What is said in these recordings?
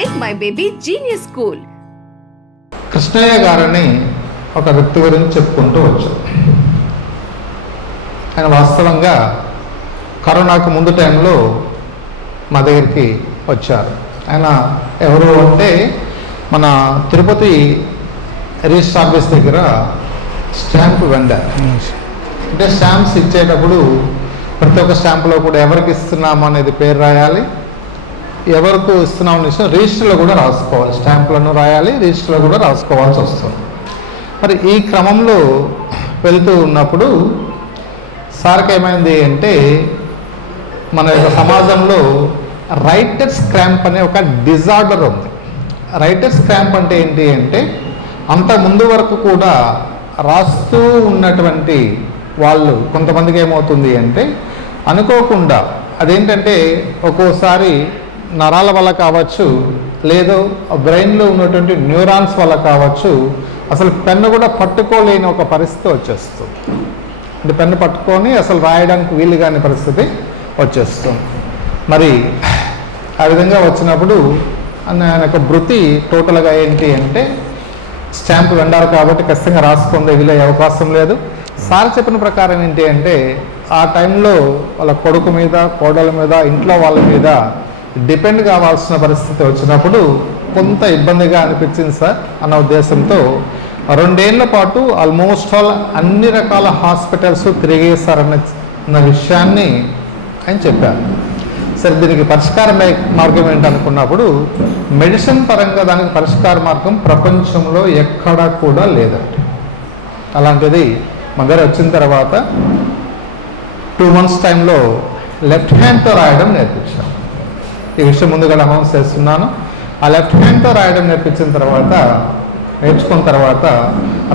Make my baby genius school Krishnaiah గారని ఒక వ్యక్తి గురించి చెప్పుకుంటూ వచ్చాం. ఆయన వాస్తవంగా కరోనాకు ముందు టైంలో మా దగ్గరికి వచ్చారు. ఆయన ఎవరు అంటే మన తిరుపతి రిజిస్టర్ ఆఫీస్ దగ్గర స్టాంప్ వెండర్. అంటే స్టాంప్స్ ఇచ్చేటప్పుడు ప్రతి ఒక్క స్టాంపులో కూడా ఎవరికి ఇస్తున్నాము అనేది పేరు రాయాలి. ఎవరికి ఇస్తున్నాం విషయం రిజిస్టర్లో కూడా రాసుకోవాలి. స్టాంపులను రాయాలి రిజిస్టర్లో కూడా రాసుకోవాల్సి వస్తుంది. మరి ఈ క్రమంలో వెళ్తూ ఉన్నప్పుడు సార్కి ఏమైంది అంటే మన యొక్క సమాజంలో రైటర్స్ క్రాంప్ అనే ఒక డిజార్డర్ ఉంది. రైటర్స్ క్రాంప్ అంటే ఏంటి అంటే అంత ముందు వరకు కూడా రాస్తూ ఉన్నటువంటి వాళ్ళు కొంతమందికి ఏమవుతుంది అంటే అనుకోకుండా అదేంటంటే ఒక్కోసారి నరాల వల్ల కావచ్చు లేదో బ్రెయిన్లో ఉన్నటువంటి న్యూరాన్స్ వల్ల కావచ్చు అసలు పెన్ను కూడా పట్టుకోలేని ఒక పరిస్థితి వచ్చేస్తుంది. అంటే పెన్ను పట్టుకొని అసలు రాయడానికి వీలు కాని పరిస్థితి వచ్చేస్తుంది. మరి ఆ విధంగా వచ్చినప్పుడు ఆయన యొక్క భృతి టోటల్గా ఏంటి అంటే స్టాంపు వెండారు కాబట్టి ఖచ్చితంగా రాసుకుందే వీలయ్యే అవకాశం లేదు. సార్ చెప్పిన ప్రకారం ఏంటి అంటే ఆ టైంలో వాళ్ళ కొడుకు మీద కోడల మీద ఇంట్లో వాళ్ళ మీద డిపెండ్ కావాల్సిన పరిస్థితి వచ్చినప్పుడు కొంత ఇబ్బందిగా అనిపించింది సార్ అన్న ఉద్దేశంతో రెండేళ్ళ పాటు ఆల్మోస్ట్ ఆల్ అన్ని రకాల హాస్పిటల్స్ తిరిగేశారన్న అన్న విషయాన్ని ఆయన చెప్పారు. సరే దీనికి పరిష్కార మార్గం ఏంటనుకున్నప్పుడు మెడిసిన్ పరంగా దానికి పరిష్కార మార్గం ప్రపంచంలో ఎక్కడా కూడా లేదండి. అలాంటిది మన దగ్గర వచ్చిన తర్వాత టూ మంత్స్ టైంలో లెఫ్ట్ హ్యాండ్తో రాయడం నేర్పించాను ఈ విషయం ముందుగా అనౌన్స్ చేస్తున్నాను. ఆ లెఫ్ట్ హ్యాండ్తో రాయడం నేర్పించిన తర్వాత నేర్చుకున్న తర్వాత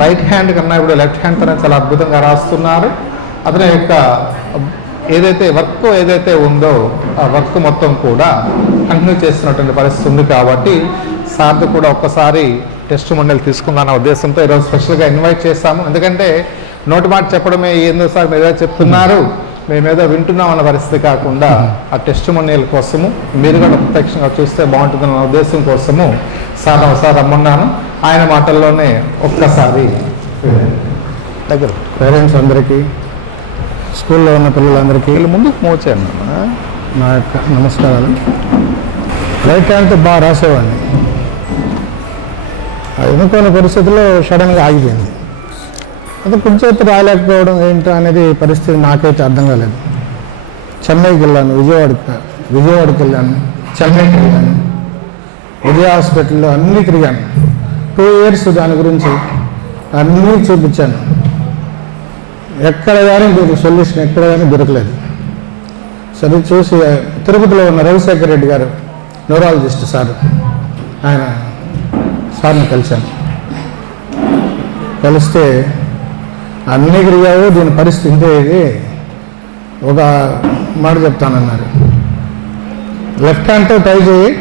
రైట్ హ్యాండ్ కన్నా ఇప్పుడు లెఫ్ట్ హ్యాండ్తోనే చాలా అద్భుతంగా రాస్తున్నారు. అతని యొక్క ఏదైతే వర్క్ ఏదైతే ఉందో ఆ వర్క్ మొత్తం కూడా కంటిన్యూ చేస్తున్నటువంటి పరిస్థితి ఉంది కాబట్టి సార్ది కూడా ఒక్కసారి టెస్ట్ మండలి తీసుకుందాన్న ఉద్దేశంతో ఈరోజు స్పెషల్గా ఇన్వైట్ చేస్తాము ఎందుకంటే నోటి మాట చెప్పడమే ఏందో సార్ మీరు చెప్తున్నారు? మేమేదో వింటున్నాం అన్న పరిస్థితి కాకుండా ఆ టెస్ట్ మండలి కోసము మీరు కూడా ప్రత్యక్షంగా చూస్తే బాగుంటుందన్న ఉద్దేశం కోసము సార్ ఒకసారి రమ్మన్నాను. ఆయన మాటల్లోనే ఒక్కసారి దగ్గర పేరెంట్స్ అందరికీ స్కూల్లో ఉన్న పిల్లలందరికీ వీళ్ళు ముందుకు మూవ్ చేయండి అమ్మా. నా యొక్క నమస్కారాలు. రైట్ హ్యాండ్తో బాగా రాసేవాడిని. అది ఎన్నుకోని పరిస్థితుల్లో సడన్గా ఆగిపోయింది. అది కొంచెం రాయలేకపోవడం ఏంటో అనేది పరిస్థితి నాకైతే అర్థం కాలేదు. చెన్నైకి వెళ్ళాను విజయవాడకి విజయవాడకి వెళ్ళాను చెన్నైకి వెళ్ళాను విజయ హాస్పిటల్లో అన్నీ తిరిగాను. టూ ఇయర్స్ దాని గురించి అన్నీ చూపించాను. ఎక్కడ కానీ దీనికి సొల్యూషన్ ఎక్కడ కానీ దొరకలేదు. సరే చూసి తిరుపతిలో ఉన్న రవిశేఖర్ రెడ్డి గారు న్యూరాలజిస్ట్ సార్ ఆయన సార్ని కలిశాను. కలిస్తే అన్నీ తిరిగావు దీని పరిస్థితి ఇంతే ఇది. ఒక మాట చెప్తానన్నారు. లెఫ్ట్ హ్యాండ్తో ట్రై చేయి.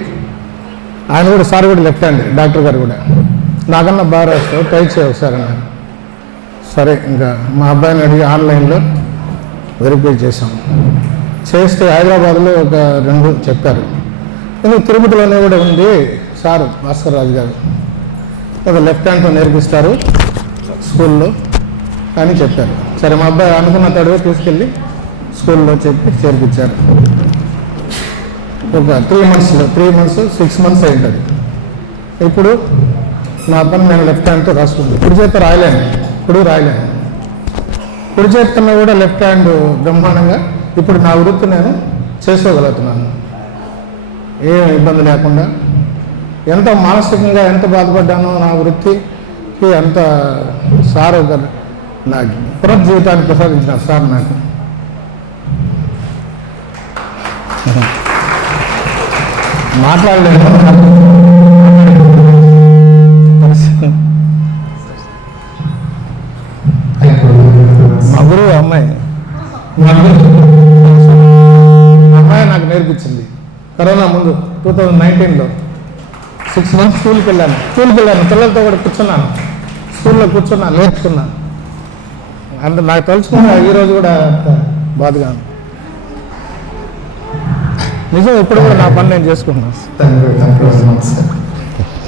ఆయన కూడా సార్ కూడా లెఫ్ట్ హ్యాండ్ డాక్టర్ గారు కూడా. నాకన్నా బాగా రాస్తావు ట్రై చేయి ఒకసారి అన్నారు. సరే ఇంకా మా అబ్బాయిని అడిగి ఆన్లైన్లో వెరిఫై చేసాం చేస్తే హైదరాబాద్లో ఒక రెండు చెప్పారు. ఇది తిరుపతిలోనే కూడా ఉంది? సార్ భాస్కర్ రాజు గారు. ఒక లెఫ్ట్ హ్యాండ్తో నేర్పిస్తారు స్కూల్లో. అని చెప్పారు. సరే మా అబ్బాయి అనుకున్న తడవే తీసుకెళ్ళి స్కూల్లో చెప్పి చేర్పించారు. ఒక త్రీ మంత్స్లో త్రీ మంత్స్ సిక్స్ మంత్స్ అయింటుంది ఇప్పుడు నా అబ్బాయి నేను లెఫ్ట్ హ్యాండ్తో రాసుకుంటాను కుడి చేత రాయలేను. ఇప్పుడు రాయలేను. కుడి చేతి కూడా లెఫ్ట్ హ్యాండ్ బ్రహ్మాండంగా ఇప్పుడు నా వృత్తి నేను చేసుకోగలుగుతున్నాను. ఏం ఇబ్బంది లేకుండా ఎంత మానసికంగా ఎంత బాధపడ్డానో నా వృత్తికి అంత సార్ నా నాకు పునర్జీవితాన్ని ప్రసాదించిన సార్ నాకు. మాట్లాడలేదు. మా గురువు అమ్మాయి. మా అమ్మాయి నాకు నేర్పించింది. కరోనా ముందు టూ థౌజండ్ నైన్టీన్లో. సిక్స్ మంత్స్ స్కూల్కి వెళ్ళాను. స్కూల్కి వెళ్ళాను. పిల్లలతో కూడా కూర్చున్నాను. స్కూల్లో కూర్చున్నాను నేర్చుకున్నాను అంత నాకు తలుచుకున్నా ఈరోజు కూడా అంత బాధగా ఉంది నిజం ఇప్పుడు కూడా నా పని నేను చేసుకుంటున్నాను